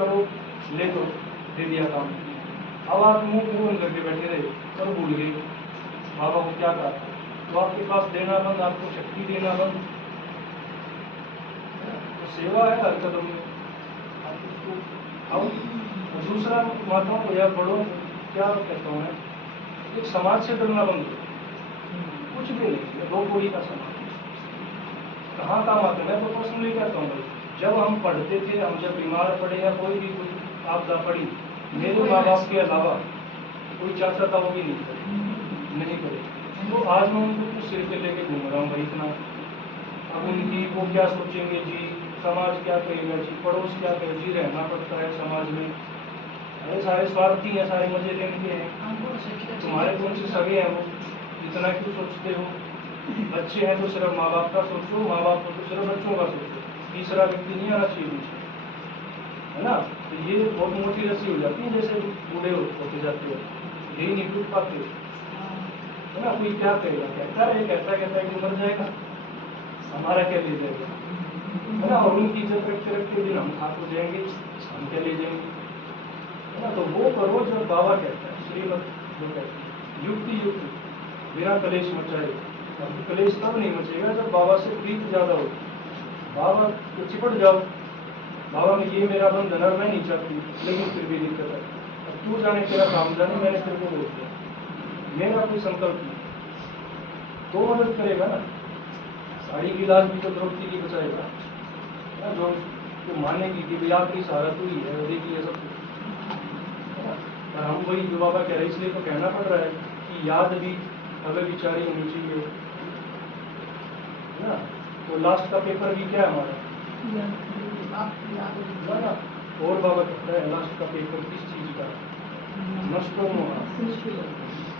करो, ले दो, दे दिया काम। अब आप मुंह बंद करके बैठे रहे और भूल गए बाबा को क्या कहा, तो आपके पास देना बंद, आपको शक्ति देना बंद। तो सेवा है हर कदम में आप उसको। अब दूसरा माताओं को या बड़ों को क्या कहता हूँ मैं, एक समाज से डरना बंद करो, कुछ भी नहीं, 2 कौड़ी का समाज कहाँ काम आते हैं। मैं तो पर्सनली कहता हूँ भाई, जब हम पढ़ते थे, हम जब बीमार पड़े या कोई भी कोई आपदा पड़ी, मेरे माँ बाप के अलावा कोई चाचा था वो भी नहीं करे। तो आज मैं उनको कुछ सिर पे लेके घूम रहा हूँ भाई इतना। अब उनकी वो क्या सोचेंगे जी, समाज क्या कहेगा जी, पड़ोस क्या कहे जी, रहना पड़ता है समाज में। अरे सारे स्वार्थी हैं, सारे मजे लेने के हैं, तुम्हारे कौन से सगे हैं वो, इतना क्यों सोचते हो। बच्चे हैं तो सिर्फ माँ बाप का सोचो, माँ बाप को तो सिर्फ बच्चों का सोचो, तीसरा व्यक्ति नहीं आना चाहिए मुझे, है ना। तो ये बहुत मोटी रस्सी हो जाती है, जैसे बूढ़े होते जाते हो, यही नहीं टूट पाते, है ना। कोई क्या कहेगा, कहता है कि मर जाएगा, हमारा क्या ले जाएगा, है ना। और उनकी इज्जत रखते रखते दिन हम खाक हो जाएंगे, हम क्या ले जाएंगे, है ना। तो वो करो जो बाबा कहता है, श्रीमद जो कहते हैं, युक्ति बिना कलेश मचाए। अभी कलेश तब नहीं मचेगा जब बाबा से प्रीत ज्यादा हो, बाबा तो चिपट जाओ, बाबा में ये मेरा बंधन है, मैं नहीं चाहती, लेकिन फिर भी दिक्कत है। अब तू जाने तेरा काम जाने, मैंने तेरे को बोल दिया, मेरा कोई संकल्प नहीं, तो मदद करेगा ना। साड़ी की लाज भी तो द्रौपदी की बचाएगा ना, जो मानेगी कि भाई आपकी सहारा तू ही है, देखिए सब कुछ, है ना। और हम वही जो बाबा कह रहे, इसलिए तो कहना पड़ रहा है कि याद भी अगर विचारी होनी चाहिए, है ना। तो लास्ट का पेपर भी क्या है हमारा, और बाबा कहता है लास्ट का पेपर किस चीज का, नष्टो मोह, है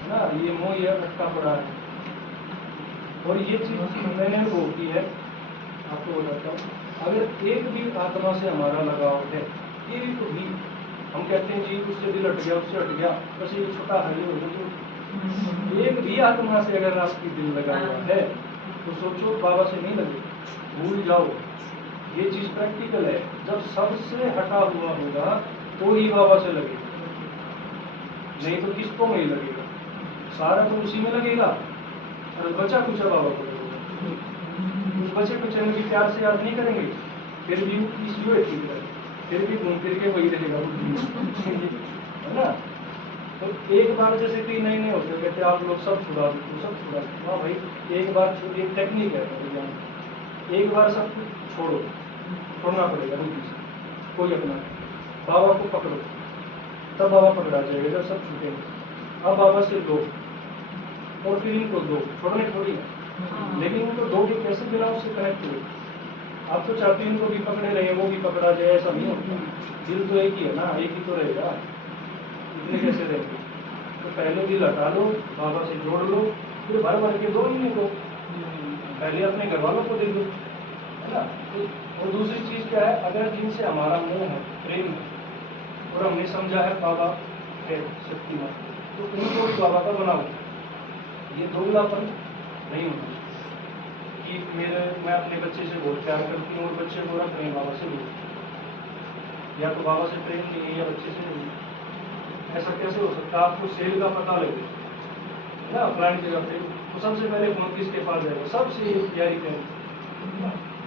ना। ये मोह ये अटका पड़ा है, और ये चीज मैंने वो की है, आपको बताता हूँ। अगर एक भी आत्मा से हमारा लगाव है, एक भी, हम कहते हैं जी उससे दिल हट गया, उससे हट गया, बस ये छोटा हरी हो गया, तो एक भी आत्मा से अगर आपकी दिल लगा हुआ है तो सोचो बाबा से नहीं लगे, भूल जाओ। ये चीज प्रैक्टिकल है, जब सबसे हटा हुआ होगा तो ही बाबा से लगेगा, नहीं तो किसको नहीं लगेगा, सारा तो उसी में लगेगा। और बचा कुछ बाबा को लगेगा, उस बचे कुचे में भी प्यार से याद नहीं करेंगे, फिर भी इसी ठीक है, फिर भी घूम फिर के वही रहेगा, है ना। तो एक बार जैसे कई नए होते कहते आप लोग सब छुड़ा दो, सब छुड़ा दो, हाँ भाई एक बार एक टेक्निक है विज्ञान, एक बार सब कुछ छोड़ना पड़ेगा बुद्धि से, कोई अपना बाबा को पकड़ो, तब बाबा पकड़ा जाएगा जब सब छूटेंगे। अब बाबा से लो और फिर इनको दो, छोड़ने थोड़ी है, लेकिन इनको दो के कैसे बिना उससे कनेक्ट हुए। आप तो चाहते हैं इनको भी पकड़े रहे, वो भी पकड़ा जाए, ऐसा नहीं होता। दिल तो एक ही है ना, एक ही तो रहेगा, इतने कैसे रहेंगे। तो पहले दिल हटा लो, बाबा से जोड़ लो, फिर भर भर के दो इनको, पहले अपने घर वालों को दे दो, है ना। और दूसरी चीज क्या है, अगर जिनसे हमारा मोह है, प्रेम है, और हमने समझा है बाबा है शक्तिमान, तो उनको भी बाबा का बनाओ। ये दोगलापन नहीं होना कि मैं अपने बच्चे से बहुत प्यार करती हूँ और बच्चे को रख रहे हैं बाबा से दूर, या तो बाबा से प्रेम नहीं है या बच्चे से नहीं, ऐसा कैसे हो सकता है। आपको सेल का पता लगे ना प्लान जगह पे, तो सबसे पहले कौन किसके पास जाएगा, सबसे तैयारी करें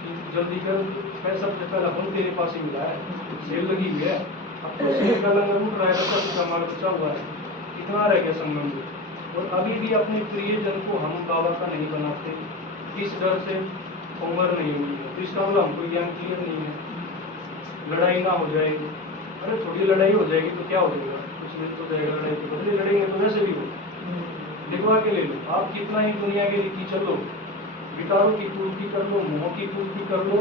कि जल्दी कर, मैं सबसे पहले हम तेरे पास ही मिला है, सेल लगी हुई है, अब तो सेल का लंगर उठ रहा है, बच्चा कुछ हमारा बचा हुआ है, कितना रह गया संबंध। और अभी भी अपने प्रियजन को हम बाबा का नहीं बनाते, किस डर से, उम्र नहीं हुई है, इसका मतलब हमको ज्ञान क्लियर नहीं है, लड़ाई ना हो जाएगी। अरे थोड़ी लड़ाई हो जाएगी तो क्या हो जाएगा, कुछ दिन तो जाएगा, लड़ाई के बदले लड़ेंगे तो वैसे भी हो, दिखवा के ले लो। आप कितना ही दुनिया के रीति चल लो, विकारों की पूर्ति कर लो, मोह की पूर्ति कर लो,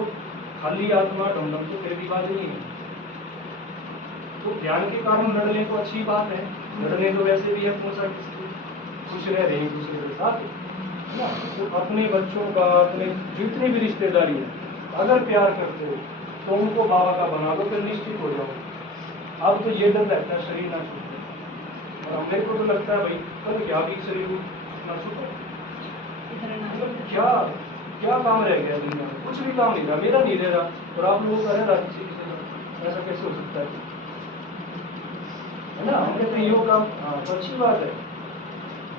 खाली आत्मा ढमढम तो फिर भी बात नहीं है। तो ज्ञान के कारण लड़ने तो अच्छी बात है, लड़ने तो वैसे भी है, पूछा खुश रह रहे हैं दूसरे के साथ, है ना। तो अपने बच्चों का, अपने जितनी भी रिश्तेदारी है, अगर प्यार करते हो तो उनको बाबा का बना लो, फिर निश्चित हो जाओ। अब तो ये डर रहता है शरीर ना छूटे, और मेरे को तो लगता है भाई कल क्या भी शरीर ना छूटे, क्या क्या काम रह गया दुनिया में, कुछ भी काम नहीं रहा, मेरा नहीं रह रहा, और आप लोगों का रह रहा किसी से, ऐसा कैसे हो सकता है ना? हम कहते हैं यो काम, हाँ तो अच्छी बात है,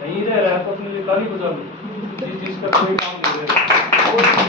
नहीं रह रहा है तो अपने लिए ताली बजा लो, जिस चीज का कोई काम नहीं रह रहा।